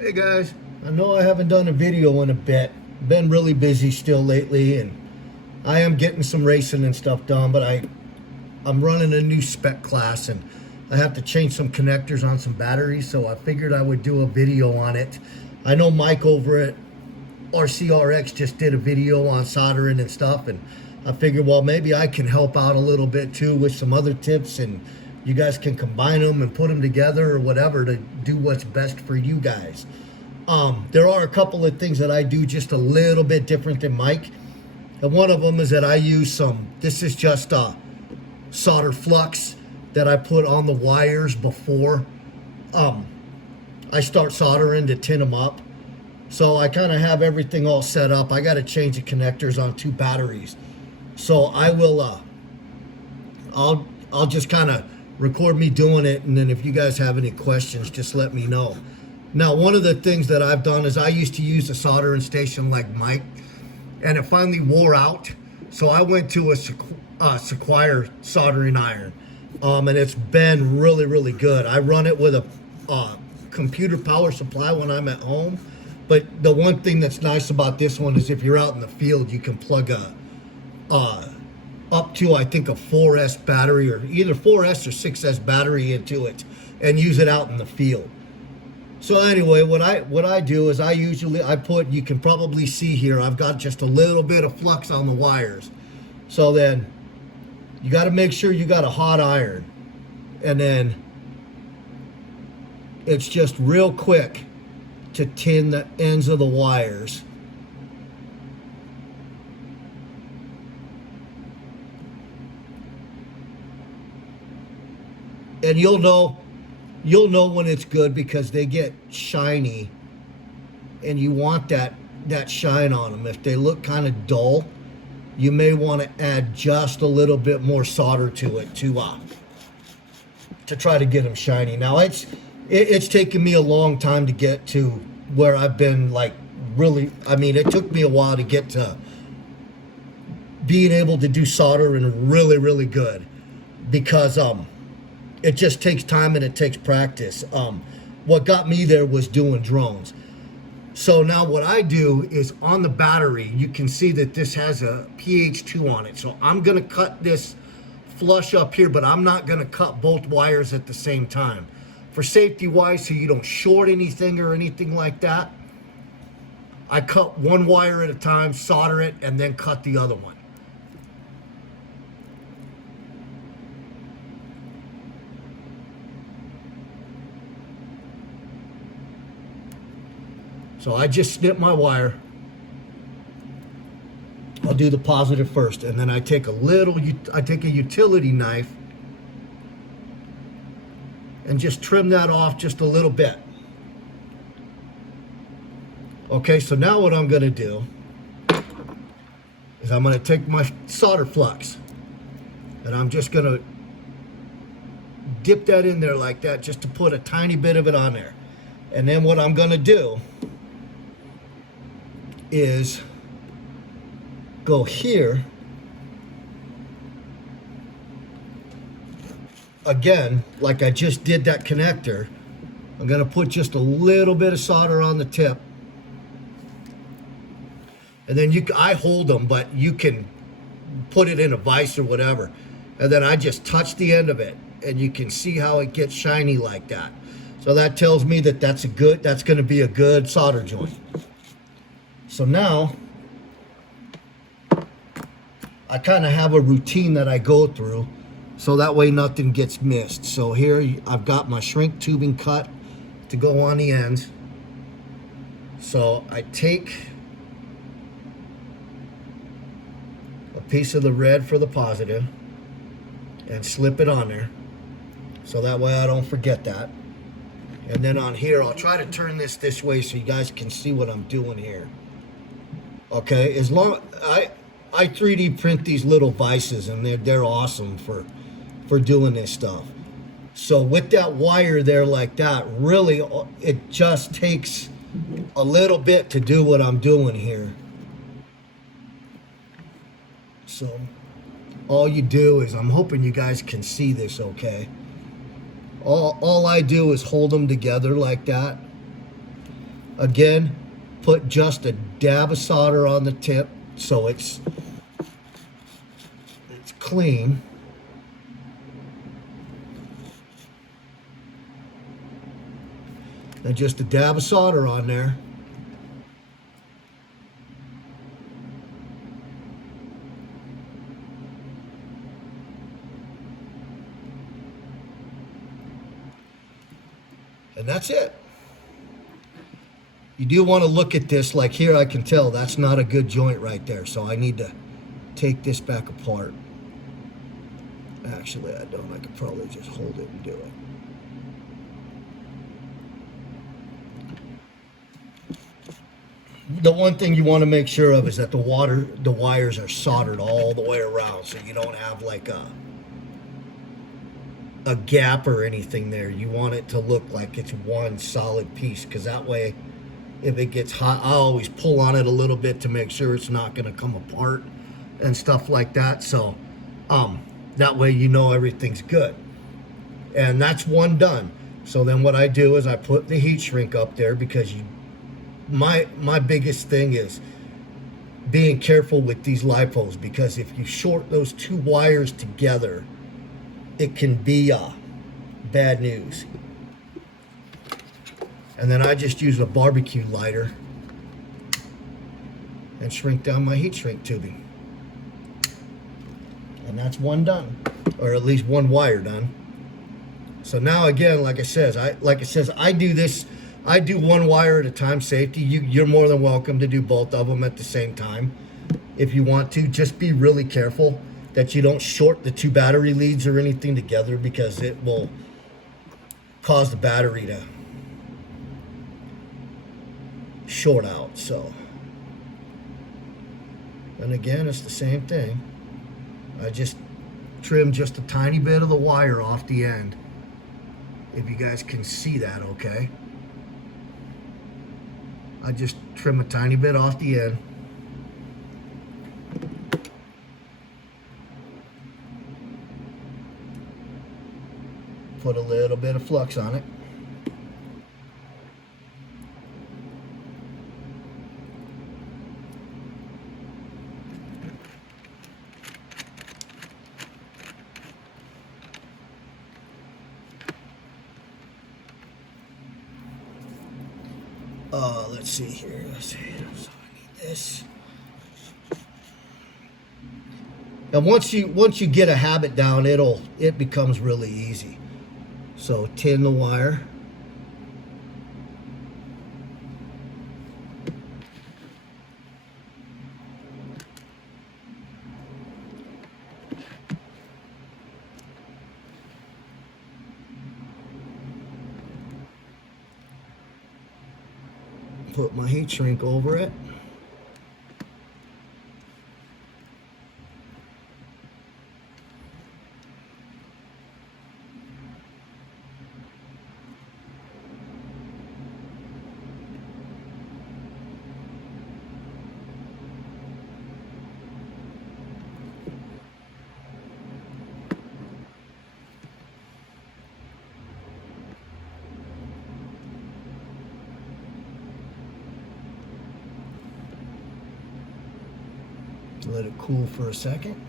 Hey guys, I know I haven't done a video in a bit. Been really busy still lately, and I am getting some racing and stuff done, but I'm running a new spec class and I have to change some connectors on some batteries, so I figured I would do a video on it. I know Mike over at RCRX just did a video on soldering and stuff, and I figured, well, maybe I can help out a little bit too with some other tips, and you guys can combine them and put them together or whatever to do what's best for you guys. There are a couple of things that I do just a little bit different than Mike, and one of them is that I use this is just solder flux that I put on the wires before I start soldering to tin them up. So I kind of have everything all set up. I got to change the connectors on 2 batteries. So I will, I'll just kind of record me doing it, and then if you guys have any questions, just let me know. Now, one of the things that I've done is I used to use a soldering station like Mike, and it finally wore out. So I went to a Sequire soldering iron, and it's been really, really good. I run it with a computer power supply when I'm at home. But the one thing that's nice about this one is if you're out in the field, you can plug up to, I think, a 4S battery, or either 4S or 6S battery into it and use it out in the field. So anyway, what I do is I put, you can probably see here, I've got just a little bit of flux on the wires. So then you got to make sure you got a hot iron, and then it's just real quick to tin the ends of the wires. And you'll know when it's good because they get shiny, and you want that shine on them. If they look kind of dull, you may want to add just a little bit more solder to it to try to get them shiny. Now it's taken me a long time to get to where I've been, like, really, I mean, it took me a while to get to being able to do soldering really, really good, because it just takes time and it takes practice. What got me there was doing drones. So now what I do is on the battery, you can see that this has a pH2 on it. So I'm gonna cut this flush up here, but I'm not gonna cut both wires at the same time. For safety wise, so you don't short anything or anything like that, I cut one wire at a time, solder it, and then cut the other one. So I just snip my wire. I'll do the positive first, and then I take a utility knife and just trim that off just a little bit. Okay, so now what I'm gonna do is I'm gonna take my solder flux, and I'm just gonna dip that in there like that, just to put a tiny bit of it on there. And then what I'm gonna do is go here again, like I just did that connector. I'm gonna put just a little bit of solder on the tip, and then I hold them, but you can put it in a vise or whatever, and then I just touch the end of it, and you can see how it gets shiny like that. So that tells me that that's gonna be a good solder joint. So now I kind of have a routine that I go through, so that way nothing gets missed. So here I've got my shrink tubing cut to go on the ends. So I take a piece of the red for the positive and slip it on there, so that way I don't forget that. And then on here, I'll try to turn this way so you guys can see what I'm doing here. Okay, as long I 3D print these little vices, and they're awesome for doing this stuff. So with that wire there like that, really it just takes a little bit to do what I'm doing here. So all you do is, I'm hoping you guys can see this okay. All I do is hold them together like that, Again, put just a dab of solder on the tip so it's clean. And just a dab of solder on there. And that's it. You do want to look at this, like here I can tell that's not a good joint right there, so I need to take this back apart. Actually, I don't. I could probably just hold it and do it. The one thing you want to make sure of is that the wires are soldered all the way around, so you don't have like a gap or anything there. You want it to look like it's one solid piece, because that way if it gets hot, I always pull on it a little bit to make sure it's not going to come apart and stuff like that. So that way you know everything's good. And that's one done. So then what I do is I put the heat shrink up there, because my biggest thing is being careful with these lipos, because if you short those two wires together, it can be bad news. And then I just use a barbecue lighter and shrink down my heat shrink tubing. And that's one done, or at least one wire done. So now again, like it says, I do this. I do one wire at a time, safety. You're more than welcome to do both of them at the same time if you want to. Just be really careful that you don't short the two battery leads or anything together, because it will cause the battery to short out. So, and again, it's the same thing. I just trim just a tiny bit of the wire off the end, if you guys can see that okay. I just trim a tiny bit off the end. Put a little bit of flux on it. Let's see here. Let's see. So I need this. And once you get a habit down, it becomes really easy. So tin the wire. Put my heat shrink over it. Let it cool for a second.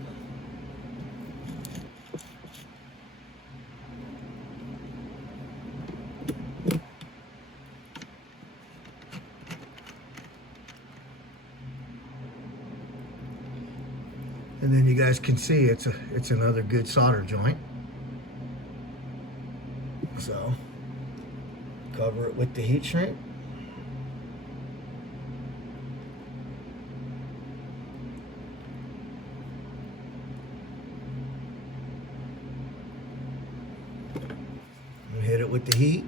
And then you guys can see it's another good solder joint. So cover it with the heat shrink. Hit it with the heat.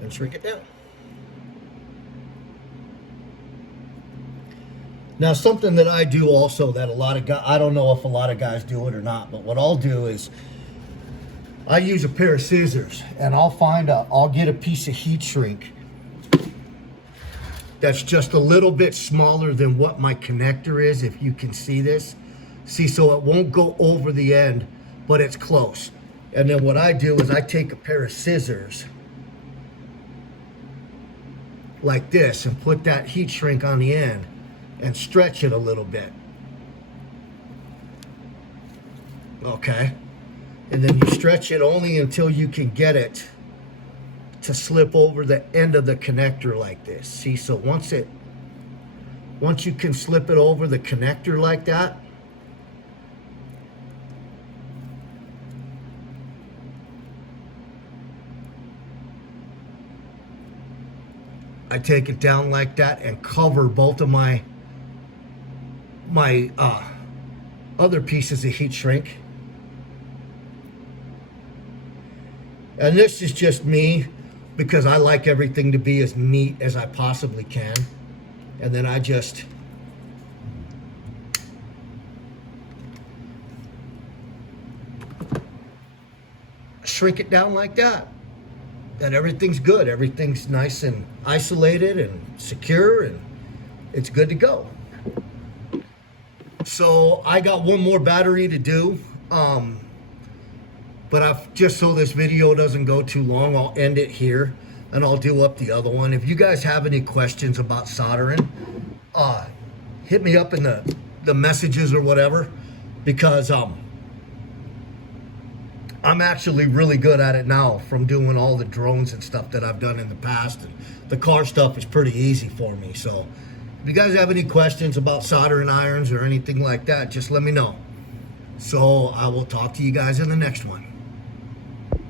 And shrink it down. Now, something that I do also that a lot of guys, I don't know if a lot of guys do it or not, but what I'll do is I use a pair of scissors, and I'll get a piece of heat shrink that's just a little bit smaller than what my connector is, if you can see this. See, so it won't go over the end, but it's close. And then what I do is I take a pair of scissors like this and put that heat shrink on the end and stretch it a little bit. Okay. And then you stretch it only until you can get it to slip over the end of the connector like this. See, so once you can slip it over the connector like that, I take it down like that and cover both of my other pieces of heat shrink. And this is just me, because I like everything to be as neat as I possibly can. And then I just shrink it down like that. And everything's good. Everything's nice and isolated and secure, and it's good to go. So I got one more battery to do. But I've just, so this video doesn't go too long, I'll end it here and I'll do up the other one. If you guys have any questions about soldering, hit me up in the messages or whatever, because I'm actually really good at it now from doing all the drones and stuff that I've done in the past. And the car stuff is pretty easy for me. So if you guys have any questions about soldering irons or anything like that, just let me know. So I will talk to you guys in the next one.